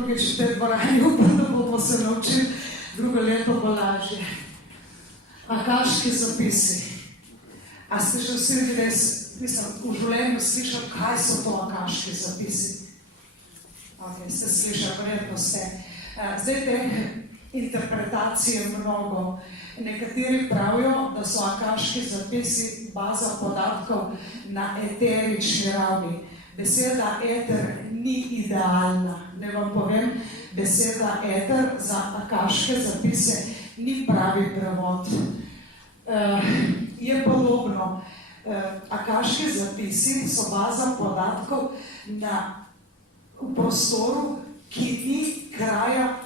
Drugič v tej dvorani upam, da bomo se naučili, drugo leto bo lažje. Akaški zapisi. A ste že vsi res, mislim, v življenju slišali, kaj so to akaški zapisi? Ok, ste slišali, verjetno ste. Zdaj teh interpretacije mnogo. Nekateri pravijo, da so akaški zapisi baza podatkov na eterični ravni. Beseda eter ni idealna. Ne vam povem, beseda eter za akaške zapise ni pravi prevod. Je podobno. Akaški zapisi so baza podatkov v prostoru, ki ni kraja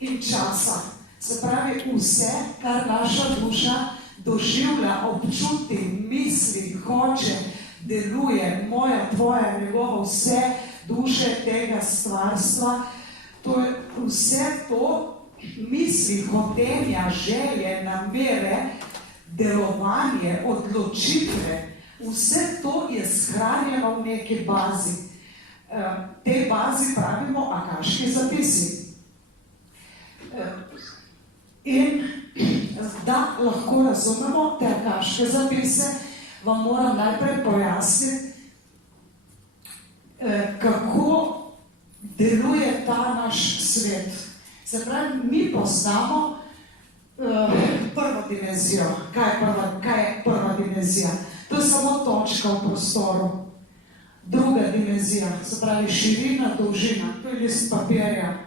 in časa. Se pravi, vse, kar naša duša doživlja, občuti, misli, hoče, deluje, moja, tvoja, njegova, vse duše tega stvarstva, to je vse to, misli, hotenja, želje, namere, delovanje, odločitve, vse to je shranjeno v neki bazi. Tej bazi pravimo akaški zapisi. In da lahko razumemo te akaške zapise, vam moram najprej pojasniti, kako deluje ta naš svet. Se pravi, mi poznamo prvo dimenzijo. Kaj je prva dimenzija? To je samo točka v prostoru. Druga dimenzija, se pravi širina, dolžina, to je list papirja.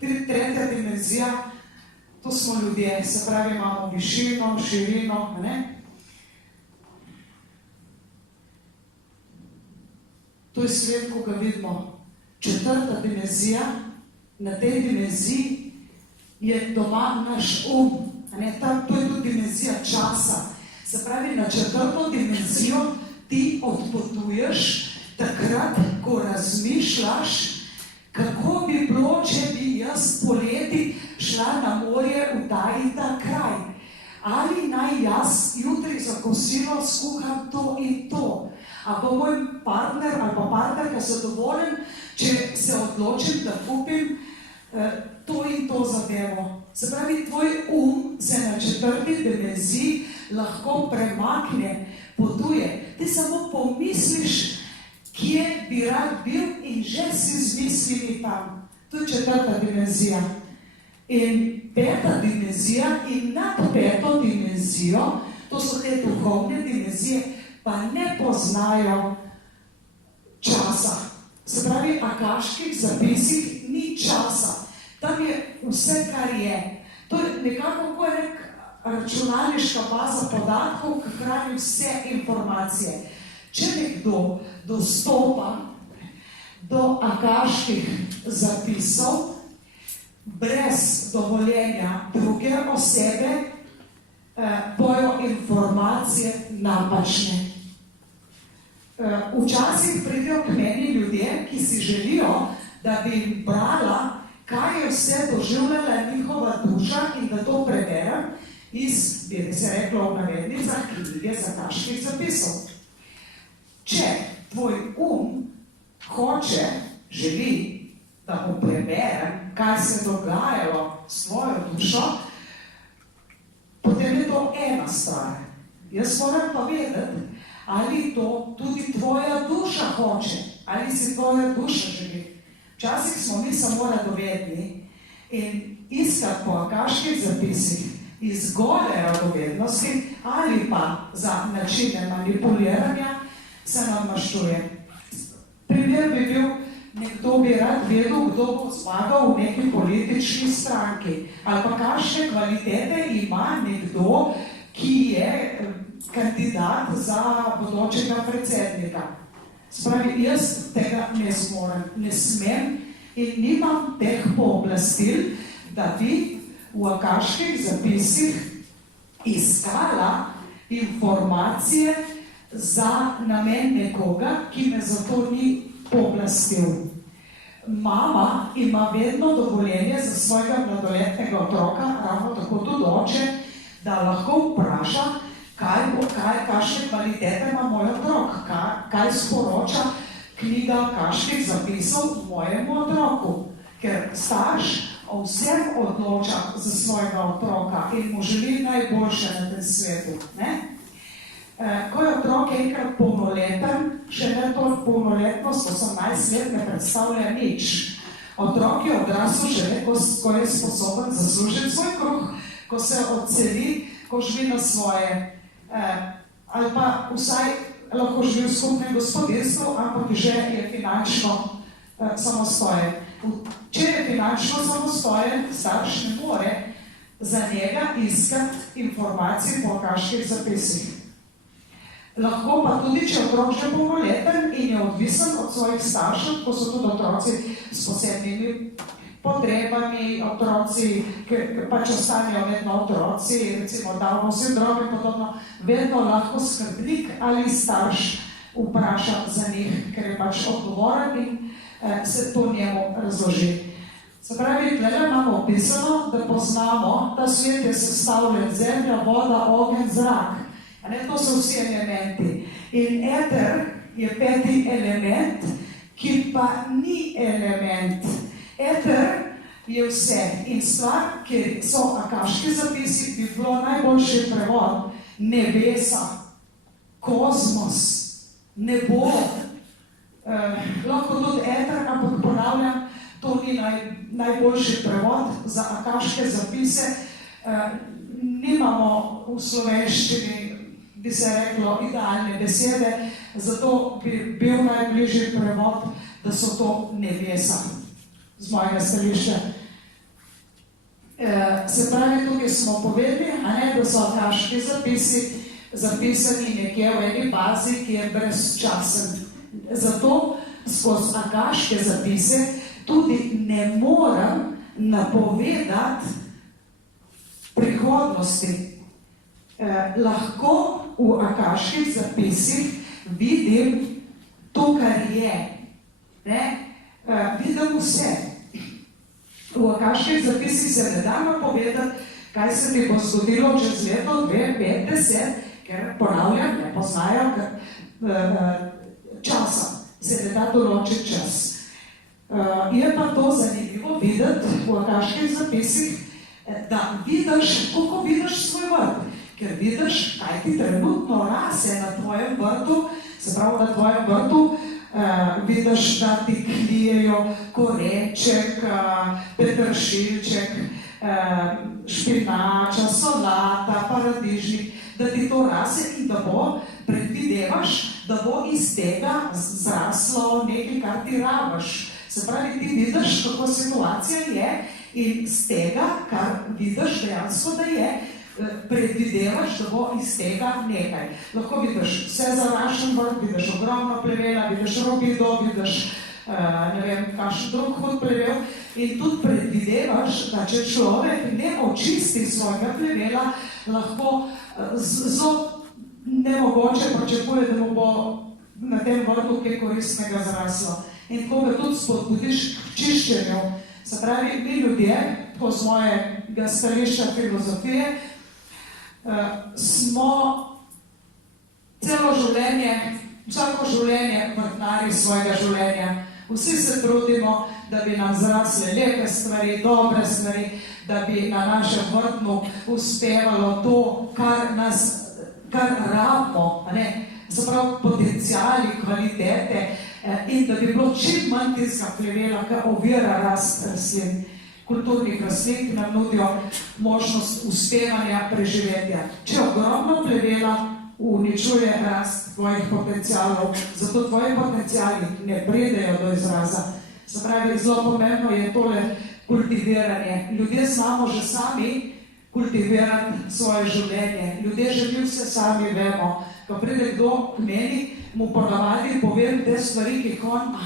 Tretja dimenzija, to smo ljudje, se pravi, imamo višino, širino, To je svet, ko ga vidimo. Četrta dimenzija, na tej dimenziji je doma naš to je tudi dimenzija časa. Se pravi, na četrto dimenzijo ti odpotuješ takrat, ko razmišljaš, kako bi bilo, če bi jaz poleti šla na morje v ta in ta kraj. Ali naj jaz jutri za kosilo skuham to in to. A bo moj partner ali pa partnerka zadovoljen, če se odločim, da kupim to in to zadevo. Se pravi, tvoj se na četrti dimenziji lahko premakne, potuje. Ti samo pomisliš, kje bi rad bil in že si z mislimi tam. To je četrta dimenzija. In peta dimenzija in nad peto dimenzijo, to so te duhovne dimenzije, pa ne poznajo časa. Se pravi, akaških zapisih ni časa. Tam je vse, kar je. To je nekako, ko je računalniška baza podatkov, ki hrani vse informacije. Če nekdo dostopa do akaških zapisov brez dovoljenja druge osebe, bojo informacije napačne. Včasih pridejo k meni ljudje, ki si želijo, da bi jim brala, kaj je vse doživljala njihova duša in da to preberem iz, bi se reklo v navednicah, knjige akaških zapisov. Če tvoj hoče, želi, da mu preberem, kaj se je dogajalo s tvojo dušo, potem je to ena stvar. Jaz moram pa vedeti, ali to tudi tvoja duša hoče, ali si tvoja duša želi. Včasih smo mi samo radovedni in iskati po akaških zapisih iz gole radovednosti ali pa za načine manipuliranja se nam maštuje. Primer bi bil, nekdo bi rad vedel, kdo bo zmagal v neki politični stranki ali pa kakšne kvalitete ima nekdo, ki je kandidat za bodočega predsednika. Spravi, jaz tega ne zmorem, ne smem in nimam teh pooblastil, da bi v akaških zapisih iskala informacije za namen nekoga, ki me za to ni pooblastil. Mama ima vedno dovoljenje za svojega mladoletnega otroka, ravno tako tudi oče, da lahko vpraša, kakšne kvalitete ima moj otrok, kaj sporoča, knjiga kaških zapisov mojemu otroku, ker starš o vsem odloča za svojega otroka in mu želi najboljše na tem svetu. Ne? Ko je otrok enkrat polnoleten, še ne to polnoletnost, 18 let ne predstavlja nič. Otrok je odrasel že ne, ko je sposoben zaslužiti svoj kruh, ko se odseli, ko živi na svoje, ali pa vsaj lahko živi v skupnem gospodinstvu, ampak že je finančno samostojen. Če je finančno samostojen, starš ne more za njega iskati informacij po kaških zapisih. Lahko pa tudi, če otrok že polnoleten in je odvisen od svojih staršev, ko so tudi otroci s posebnimi potrebami, otroci, ki pač ostanejo vedno otroci, recimo Downov sindrom in podobno, vedno lahko skrbnik ali starš vpraša za njih, ker je pač odgovoren in se to njemu razloži. Se pravi, tukaj imamo opisano, da poznamo, ta svet je sestavljen zemlja, voda, ogenj, zrak. To so vsi elementi. In eter je 5. element, ki pa ni element. Eter je vse. In stvar, ki so akaški zapisi, bi bilo najboljši prevod nebesa, kozmos, nebo, lahko tudi eter, ampak ponavljam, to ni najboljši prevod za akaške zapise. Nimamo v slovenščini, bi se reklo, idealne besede, zato bi bil najbližji prevod, da so to nebesa, z mojega stališča. Se pravi, tukaj smo povedali, da so akaški zapisi zapisani nekje v eni bazi, ki je brezčasen. Zato skozi akaške zapise tudi ne morem napovedati prihodnosti. Lahko v akaških zapisih vidim to, kar je. Vidim vse. V akaških zapisih se ne da napovedati, kaj se ti bo zgodilo čez leto, 2, 5, 10, ker ponavljam, ne poznajo časa. Se ne da določiti čas. Je pa to zanimivo videti v akaških zapisih, da vidiš, kako vidiš svoj vrt. Ker vidiš, kaj ti trenutno rase na tvojem vrtu, se pravi na tvojem vrtu, vidiš, da ti klijejo koreček, peteršilček, špinača, solata, paradižnik, da ti to rase in da bo, predvidevaš, da bo iz tega zraslo nekaj, kar ti rabiš. Se pravi, ti vidiš, kako situacija je in z tega, kar vidiš dejansko, da je, predvidevaš, da bo iz tega nekaj. Lahko vidiš vse zarašen vrt, vidiš ogromno plevela, vidiš robido, vidiš ne vem, kakšen drug hud plevel in tudi predvidevaš, da če človek ne očisti svojega plevela, lahko zelo nemogoče pričakuje, da mu bo na tem vrtu kaj koristnega zraslo. In tako ga tudi spodbudiš k čiščenju. Se pravi, mi ljudje, tako z mojega stališča filozofije, smo celo življenje, vsako življenje vrtnari svojega življenja. Vsi se trudimo, da bi nam zrasle lepe stvari, dobre stvari, da bi na našem vrtnu uspevalo to, kar rabimo, se pravi potenciali, kvalitete in da bi bilo čim manj tistega plevela, kar ovira rast rastlin. Kulturnih rastlin, ki nam nudijo možnost uspevanja, preživetja. Če ogromno plevela uničuje rast tvojih potencialov, zato tvoji potenciali ne pridejo do izraza. Se pravi, zelo pomembno je tole kultiviranje. Ljudje znamo že sami kultivirati svoje življenje. Ljudje že mi vse sami vemo. Ko pride kdo k meni, mu ponavadi povem te stvari, ki on,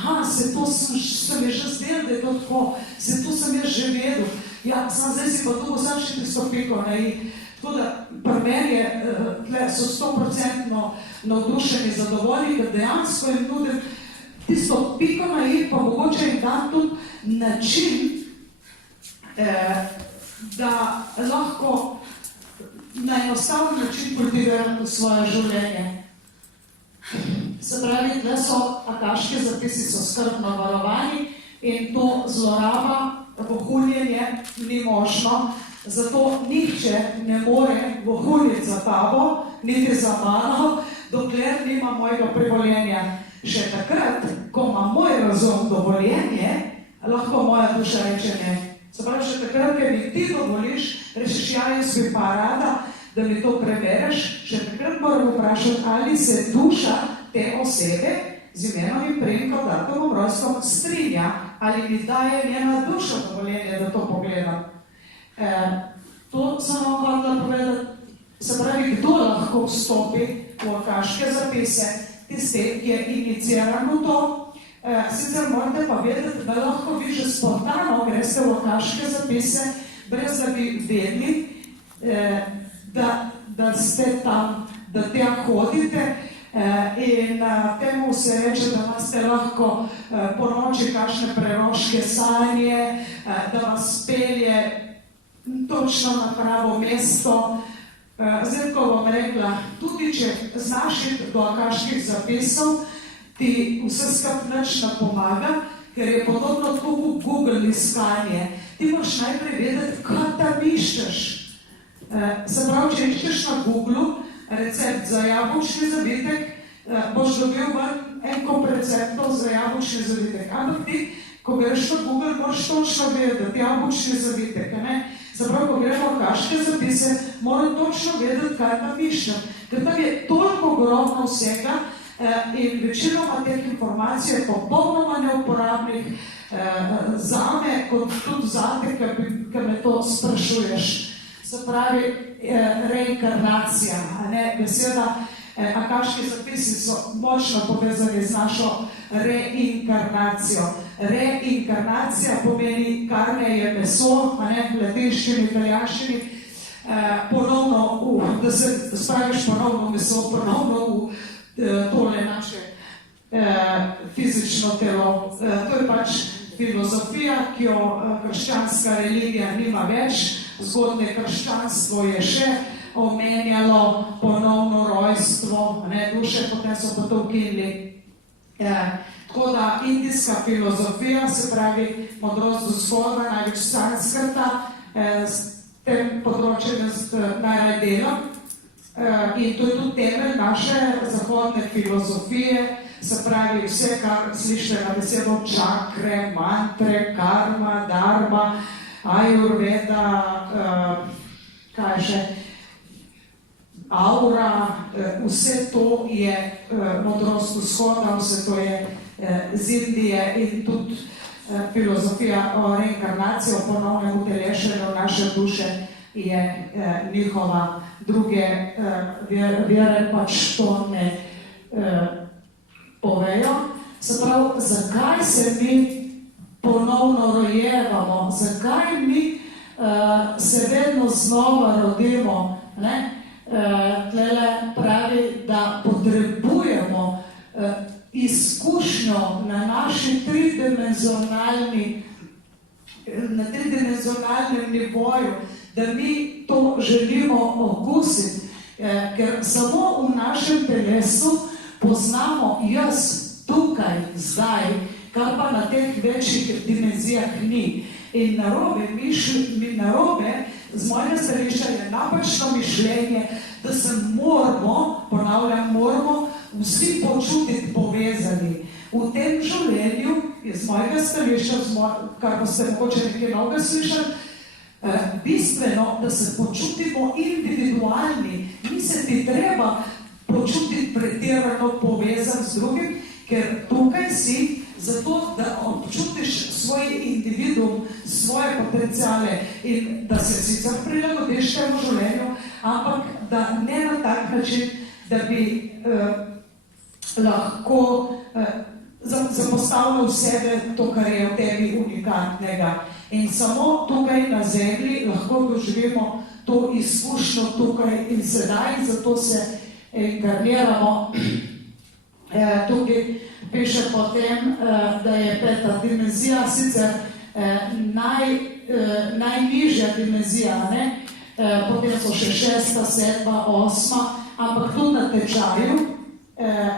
to sem že zdel, da je to tako, to sem jaz že vedel. Ja, zdaj si pa tu sam še tisto piko na i. Tako da pri meni so 100% navdušeni, zadovoljni, da dejansko jim nudim tisto piko na i, pa mogoče jim dam tudi način, da lahko na enostaven način kultivirajo svoje življenje. Se pravi, tle so akaški zapisi so skrbno varovani in to zloraba, vohunjenje ni možno, zato nihče ne more vohuniti za tabo, niti za mano, dokler nima mojega privoljenja. Še takrat, ko ima moj razum dovoljenje, lahko moja duša reče ne. Se pravi, še takrat, ker mi ti dovoliš, rečeš, ja, jaz bi pa rada, da mi to prebereš, še takrat moram vprašati, ali se duša te osebe z imenom in priimkom, datumom, rojstvom strinja, ali mi daje njena duša dovoljenje, da to pogledam. To sem vam hotela povedati. Se pravi, kdo lahko vstopi v akaške zapise, tisti, ki je iniciiran v to. Sicer morate pa vedeti, da lahko vi že spontano greste v akaške zapise, brez da bi vedeli, da ste tam, da tja hodite. In temu se reče, da ste lahko po noči kakšne preroške sanje, da vas pelje točno na pravo mesto. Zdaj, ko bom rekla, tudi če znaš iti do akaških zapisov, ti vse skupaj nič ne pomaga, ker je podobno tako v Google iskanje. Ti moraš najprej vedeti, kaj tam iščeš. Se pravi, če iščeš na Google recept za jabolčni zavitek, boš dobil en kup receptov za jabolčni zavitek. Ampak ti, ko greš na Google, moraš točno vedeti, jabolčni zavitek. Se pravi, ko gremo v akaške zapise, moram točno vedeti, kaj tam iščem. Ker tam je toliko ogromno vsega in večinoma teh informacij je popolnoma neuporabnih zame, kot tudi zate, ker me to sprašuješ. Se pravi, reinkarnacija, beseda, akaški zapisi so močno povezani z našo reinkarnacijo. Reinkarnacija pomeni, karne je meso, v latinščini, italijanščini, ponovno, da se spraviš ponovno meso, ponovno v tole naše fizično telo. To je pač filozofija, ki jo krščanska religija nima več. Zgodnje krščanstvo je še omenjalo ponovno rojstvo duše, potem so pa to ukinili. Tako da indijska filozofija, se pravi modrost vzhoda, največ sanskrta, s tem področjem najraje delam. In to je tudi temelj naše zahodne filozofije, se pravi vse, kar slišite na besedo čakre, mantre, karma, dharma, ajurveda, kaj še, aura, vse to je modrost vzhoda, vse to je z Indije in tudi filozofija o reinkarnaciji, o ponovnem utelešenju naše duše je njihova. Druge vere pač to ne povejo. Se pravi, zakaj se mi ponovno rojevamo, zakaj mi se vedno znova rodimo. Tlele pravi, da potrebujemo izkušnjo na naši tridimenzionalnem nivoju, da mi to želimo okusiti, ker samo v našem telesu poznamo jaz tukaj, zdaj, kar pa na teh večjih dimenzijah ni. In narobe, z mojega stališča je napačno mišljenje, da se moramo, ponavljam, moramo vsi počutiti povezani. V tem življenju je z mojega stališča, kar pa ste mogoče nekaj novega slišali, bistveno, da se počutimo individualni. Ni se ti treba počutiti pretirano povezan z drugim, ker tukaj si zato, da občutiš svoj individuum, svoje potenciale in da se sicer prilagodiš temu življenju, ampak da ne na tak način, da bi lahko zapostavljal v sebe to, kar je v tebi unikatnega. In samo tukaj na zemlji lahko doživimo to izkušnjo tukaj in sedaj, zato se inkarniramo. Tukaj piše potem, da je peta dimenzija, sicer najnižja dimenzija, potem so še 6., 7., 8., ampak tudi na tečaju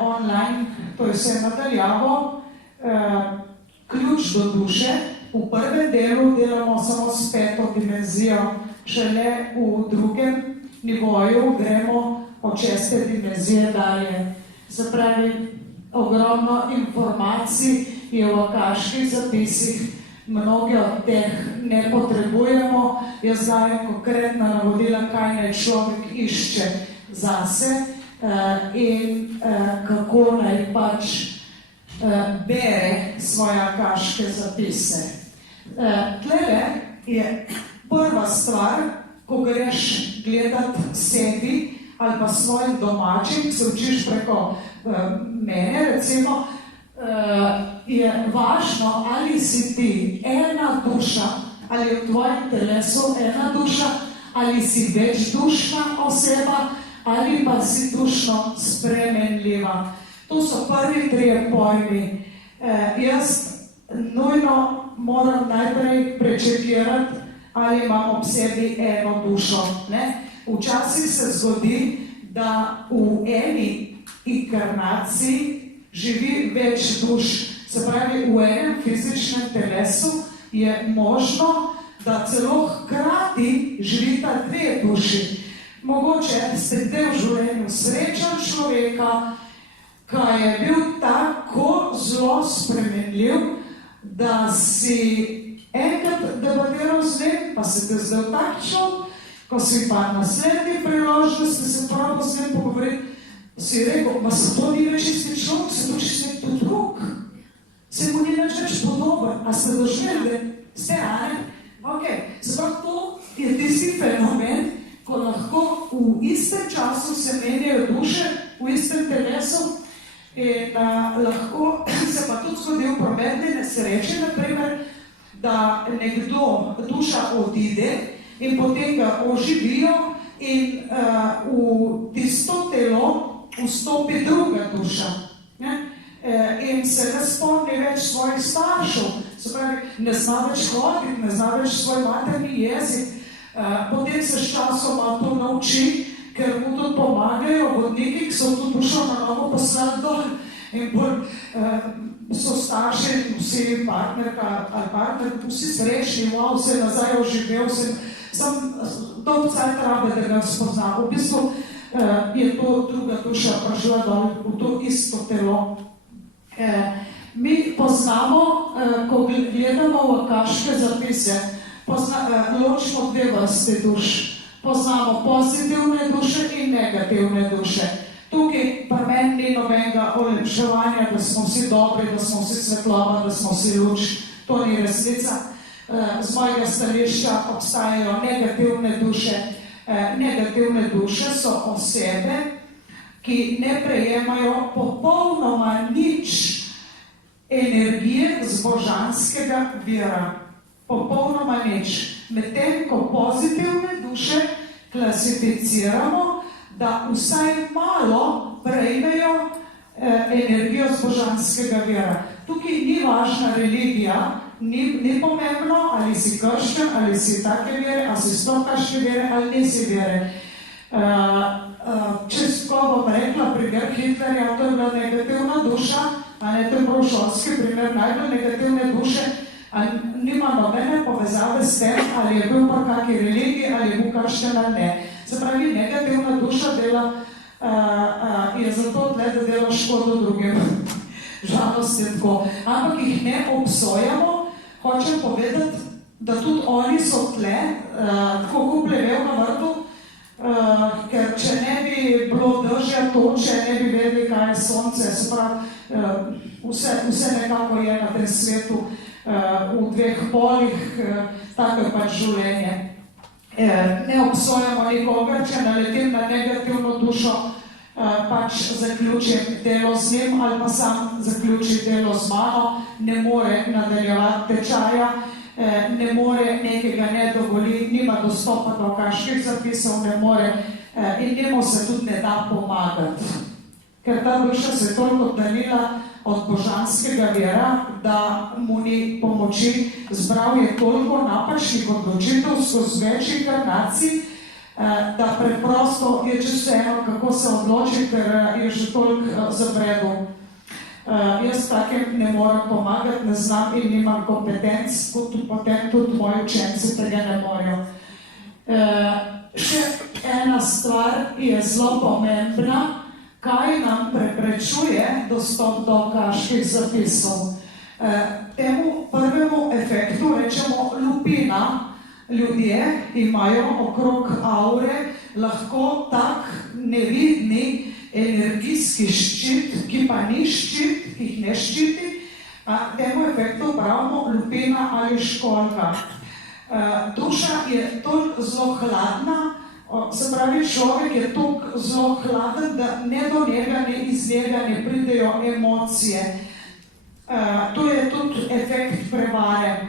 online to je vse nadaljavo, ključ do duše. V prvem delu delamo samo s 5. dimenzijo, šele v drugem nivoju gremo od 6. dimenzije dalje. Se pravi, ogromno informacij je v akaških zapisih, mnoge od teh ne potrebujemo. Jaz dajem konkretna navodila, kaj naj človek išče zase in kako naj pač bere svoje akaške zapise. Tlele je prva stvar, ko greš gledati sebi ali pa svojim domačim, se učiš preko mene, recimo, je važno, ali si ti ena duša, ali je v tvojem telesu ena duša, ali si večdušna oseba, ali pa si dušno spremenljiva. To so prvi 3 pojmi. Jaz nujno moram najprej prečekirati, ali imam ob sebi eno dušo. Ne? Včasih se zgodi, da v eni inkarnaciji živi več duš. Se pravi, v enem fizičnem telesu je možno, da celo hkrati živita 2 duši. Mogoče ste kdaj v življenju srečali človeka, ki je bil tako zelo spremenljiv, da si enkrat debatiral z njim, pa se te zdaj takšal, ko si pa naslednji priložnosti se prav z njim pogovoriti, si rekel, ma se to ni več isti človek, se to čisto nek drug. Se mu ni več podoben, a ste doživeli, ste, a ne? Ok, se prav to je tisti fenomen, ko lahko v istem času se menjajo duše, v istem telesu, in lahko se pa tudi zgodi v prometni nesreči, naprimer, da nekdo duša odide in potem ga oživijo in v tisto telo vstopi druga duša. In se ne spomni več svojih staršev, se pravi, ne zna več hoditi, ne zna več svoj materni jezik. Potem se s časoma to nauči, ker mu tudi pomagajo vodniki, ki so to dušo na novo poslali dol. In so starši, vsi partnerka ali partner, vsi srečni, wow, se nazaj oživel, sem dolg cajt rabe, da ga spozna. V bistvu je to druga duša prišla dol v to isto telo. Mi poznamo, ko gledamo v akaške zapise, ločimo 2 vrste duš. Poznamo pozitivne duše in negativne duše. Tukaj pa meni ni nobenega olepševanja, da smo vsi dobri, da smo vsi svetloba, da smo vsi luč. To ni resnica. Z mojega stališča obstajajo negativne duše. Negativne duše so osebe, ki ne prejemajo popolnoma nič energije z božanskega vira. Popolnoma nič. Medtem ko pozitivne duše klasificiramo, da vsaj malo prejmejo energijo z božanskega vira. Tukaj ni važna religija, ni pomembno, ali si krščan, ali si take vere, ali si stokaške vere, ali nisi vere. Če ko bom rekla primer Hitlerja, to je bila negativna duša, a ne to je Brošovski primer najbolj negativne duše, nima nobene povezave s tem, ali je bil pa kakšni religiji, ali je bil krščan ali ne. Se pravi, negativna duša dela, je zato tle, da dela škodo drugim. Žalost je tako. Ampak jih ne obsojamo, hočem povedati, da tudi oni so tle, tako kot plevel na vrtu, ker če ne bi bilo dežja, toče, ne bi vedeli, kaj je sonce, se pravi, vse nekako je na tem svetu v 2 polih, tako je pač življenje. Ne obsojamo nikogar, če naletim na negativno dušo, pač zaključim delo z njim ali pa sam zaključim delo z mano, ne more nadaljevati tečaja, ne more nekega ne dovoli, nima dostopa do akaških zapisov, ne more in njemu se tudi ne da pomagati. Ker ta duša se je toliko oddaljila od božanskega vira, da mu ni pomoči. Zbral je toliko napačnih odločitev skozi več inkarnacij, da preprosto je čisto eno, kako se odloči, ker je že toliko zabredel. Jaz takem ne morem pomagati, ne znam in nimam kompetenc, potem tudi moji učenci tega ne morejo. Še ena stvar je zelo pomembna, kaj nam preprečuje dostop do kaških zapisov. Temu prvemu efektu rečemo lupina. Ljudje imajo okrog aure lahko tak nevidni energijski ščit, ki pa ni ščit, ki jih ne ščiti, temu efektu pravimo lupina ali školjka. Duša je toliko zelo hladna, se pravi, človek je toliko zelo hladen, da ne do njega, ne iz njega ne pridejo emocije. To je tudi efekt prevare.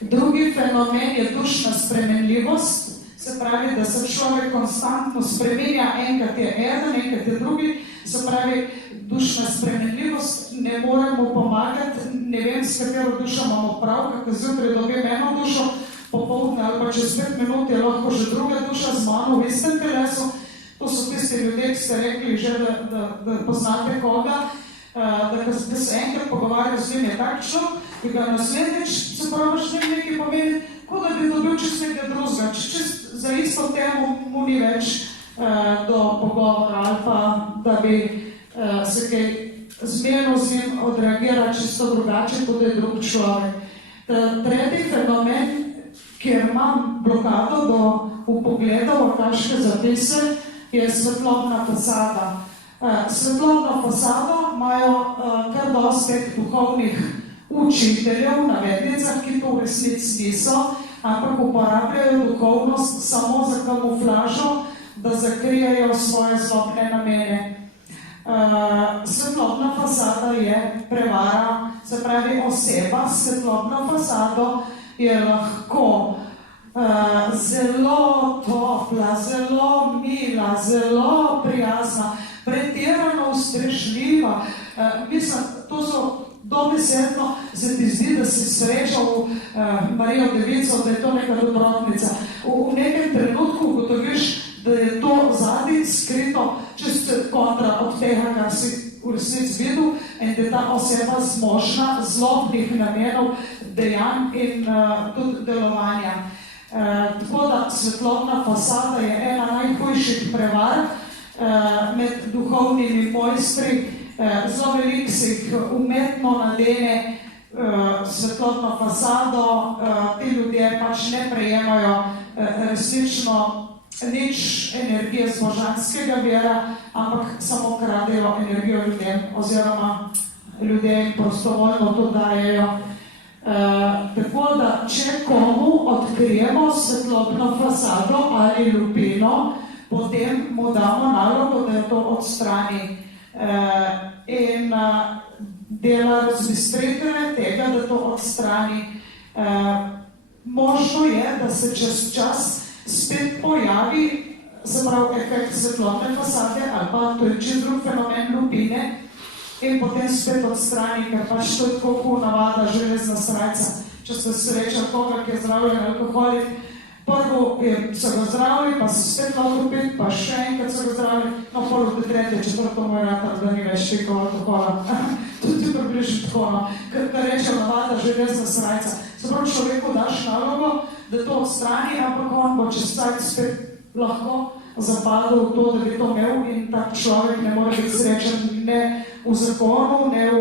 Drugi fenomen je dušna spremenljivost, se pravi, da se človek konstantno spremenja, enkrat je eden, enkrat je drugi, se pravi, dušna spremenljivost, ne moremo pomagati, ne vem, s katero dušo imamo prav, kako zjutraj dobim eno dušo, popoldne ali pa čez 5 minut je lahko že druga duša z mano v istem telesu. To so tisti ljudje, ki ste rekli že, da poznate koga, da se enkrat pogovarjajo z njim je takšno, ki ga naslednjič se praviš nekaj pomeni, kot da bi dobil čez nekaj drugega, za isto temo mu ni več do pogovora ali pa da bi se kaj zmenil z njim odreagira čisto drugače, kot je drug človek. Tretji fenomen, kjer imam blokado do vpogleda v kaške zapise, je svetlobna fasada. Svetlobno fasado imajo kar dosti duhovnih učiteljev, navednicah, ki to v resnici niso, ampak uporabljajo duhovnost samo za kamuflažo, da zakrijajo svoje zlobne namene. Svetlobna fasada je prevara, se pravi oseba s svetlobno fasado je lahko zelo topla, zelo mila, zelo prijazna, pretirano ustrešljiva. Mislim, to so dobesedno, se ti zdi, da si srečal Marijo Devico, da je to neka dobrotnica. V nekem trenutku ugotoviš, da je to zadnji skrito čisto kontra od tega, kar si v resnici videl, in da je ta oseba zmožna zlobnih namenov, dejanj in tudi delovanja. Tako da svetlobna fasada je ena najhujših prevar med duhovnimi mojstri. Zelo veliko se jih umetno nadene svetlobno fasado, ti ljudje pač ne prejemajo resnično nič energije z božanskega vira, ampak samo kradejo energijo ljudem, oziroma ljudje prostovoljno to dajejo. Tako da, če komu odkrijemo svetlobno fasado ali lupino, potem mu damo nalogo, da je to odstrani. In dela razbistritve tega, da to odstrani. Možno je, da se čez čas spet pojavi, se pravi, efekt svetlobne fasade ali pa to je čist drug fenomen lupine in potem spet odstrani, ker pač to je tako navada, železna srajca. Če ste srečali koga, ki je zdravljen alkoholik, prvo so ga zdravili, pa se spet lahko pit, pa še enkrat so ga zdravili, no prvo do tretje, četvrto moj ratar, da ni več tekov alkohola. Tudi približno tako, no. Kar reče navada, železna srajca. Se pravi, človeku daš nalogo, da to odstrani, ampak on bo čez cajt spet lahko zapadel v to, da bi to imel in tak človek ne more biti srečen ne v zakonu, ne v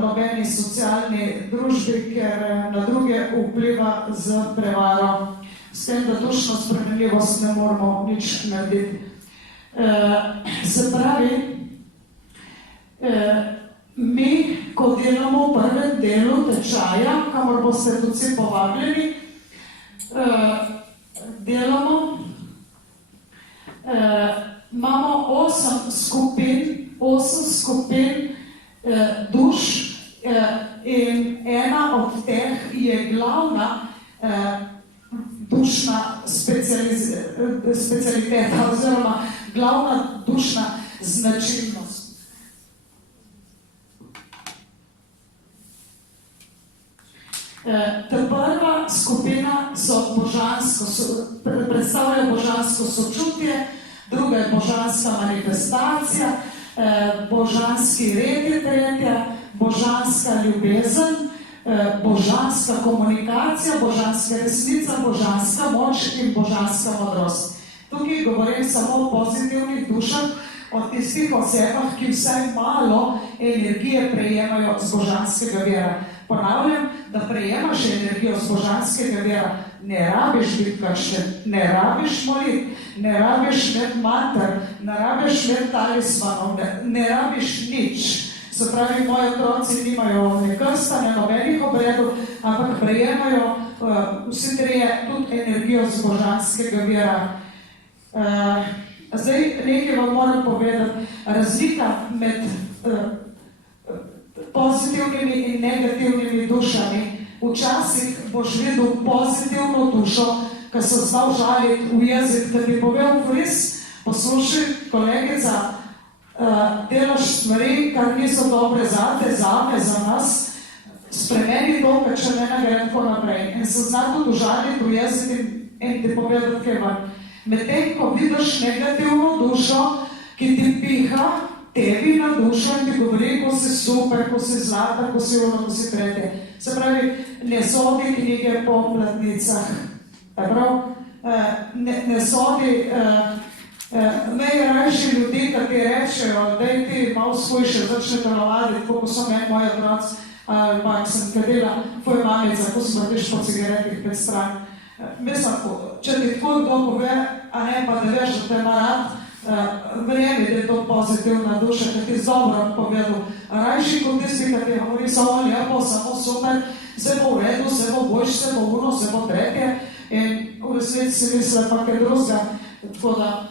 nobeni socialni družbi, ker na druge vpliva z prevaro. S tem, da dušno spremenljivost ne moramo nič narediti. Se pravi, mi, ko delamo v prvem delu tečaja, kamor boste tudi vsi povabljeni, delamo, imamo 8 skupin duš in ena od teh je glavna dušna specialiteta oziroma glavna dušna značilnost. Ta prva skupina predstavlja božansko sočutje, druga je božanska manifestacija, božanski red je tretja, božanska ljubezen, božanska komunikacija, božanska resnica, božanska moč in božanska modrost. Tukaj govorim samo o pozitivnih dušah, o tistih osebah, ki vsaj malo energije prejemajo z božanskega vira. Ponavljam, da prejemaš energijo z božanskega vira, ne rabiš biti kršten, ne rabiš moliti, ne rabiš imeti mater, ne rabiš imeti talismanov, ne rabiš nič. Se pravi, moji otroci nimajo ne krsta, ne nobenih obredov, ampak prejemajo vsi trije tudi energijo z božanskega vira. Zdaj, nekaj vam moram povedati. Razlika med pozitivnimi in negativnimi dušami. Včasih boš videl pozitivno dušo, ki se znal žaliti v jezik, da bi povedal vris, poslušaj, kolegica, delaš stvari, kar niso dobre zate, zame, za nas, spremeni to, kar če ne gre tako naprej. In se zna tudi žaliti v jezik in ti povedati, kaj vam. Medtem, ko vidiš negativno dušo, ki ti piha tebi na dušo in ti govori, ko si super, ko si zlata, ko si ono, ko si tretje. Se pravi, ne sodi knjige po platnicah. Ne sodi najrajši ljudi, ki ti rečejo, da ti malo skujše, začne telovaditi, ko so meni moji otroci, pa sem kadila, tvoj mamica, ko si vrtiš po cigaretih pred stran. Mislim, če ti tako kdo pove, a ne pa da veš, da te ima rad, verjemi, da je to pozitivna duša, ki ti dobro povedal. Rajši kot tisti, ki ti govori samo lepo, samo super, se bo v redu, se bo boljš, se bo uno, se bo tretje in v resnici si misle pa kaj drugega. Tako da,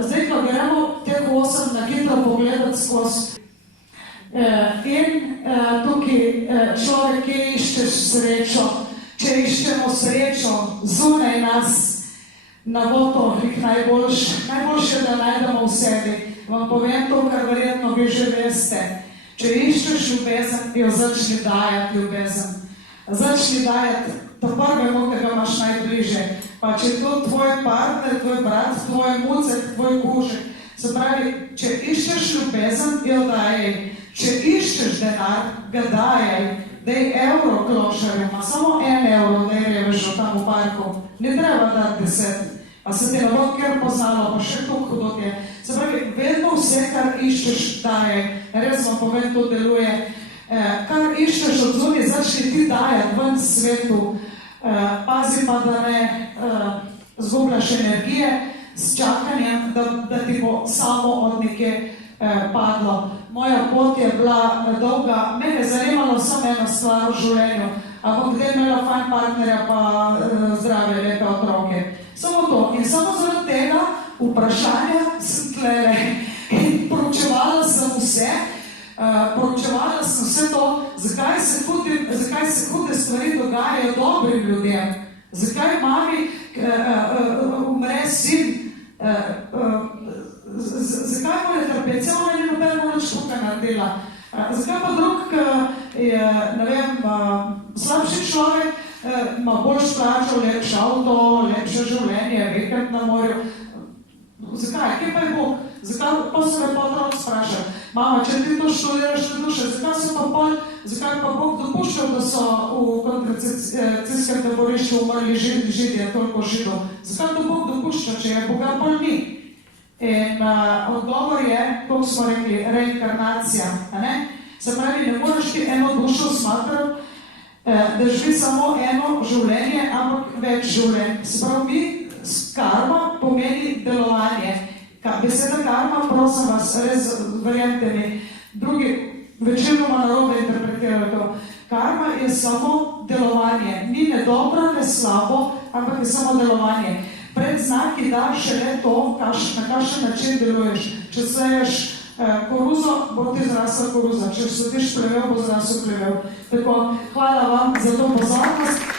zdaj, ko gremo teh 8 na hitro pogledati skozi. In tukaj človek, ki iščeš srečo, če iščemo srečo zunaj nas, na votovih najboljše, da najdemo v sebi. Vam povem to, kar verjetno vi že veste. Če iščeš ljubezen, jo začni dajati ljubezen. Začni dajati to prvemu, ki ga imaš najbliže. Pa če je to tvoj partner, tvoj brat, tvoj mucek, tvoj kužek. Se pravi, če iščeš ljubezen, jo dajaj. Če iščeš denar, ga dajaj. Daj evro klošarjem, a samo 1 evro, da je reveš tam v parku. Ne treba dati 10. Pa se ti ne bo kjer poznalo, pa še to hudo je. Se pravi, vedno vse, kar iščeš, dajaj. Res vam povem, to deluje. Kar iščeš od zunaj, začni ti dajati ven svetu. Pazi pa, da ne zgubljaš energije s čakanjem, da ti bo samo od nekje padlo. Moja pot je bila dolga, mene je zanimalo samo ena stvar v življenju, ampak kdaj imela fajn partnerja pa zdrave, lepe otroke. Samo to. In samo zaradi tega vprašanja sem tlele in proučevala sem vse, zakaj se hude stvari dogajajo dobrim ljudem, zakaj mami umre sin, zakaj mora trpeti, se ona ni nobeno nič tukaj naredila. Zakaj pa drug, ki je, ne vem, slabši človek, ima boljš plačo, lepše avto, lepše življenje, vikend na morju. Zakaj? Kje pa je Bog? Zakaj pa se me otrok sprašal? Mama, če ti to študiraš na duše, zakaj pa Bog dopuščal, da so v koncentracijskem taborišču umrli Židje, toliko Židov? Zakaj to Bog dopušča, če je Boga pol ni? In odgovor je, kot smo rekli, reinkarnacija. Se pravi, ne moreš ti eno dušo smatrati, da živi samo eno življenje, ampak več življenj. Se pravi, karma pomeni delovanje. Beseda karma, prosim vas, res verjemite mi, drugi večinoma narobe interpretirajo to. Karma je samo delovanje. Ni ne dobro, ne slabo, ampak je samo delovanje. Predznaki da šele to, na kakšen način deluješ. Če seješ koruzo, bo ti zrasla koruza. Če sediš plevel, bo zrasel plevel. Tako, hvala vam za to pozornost.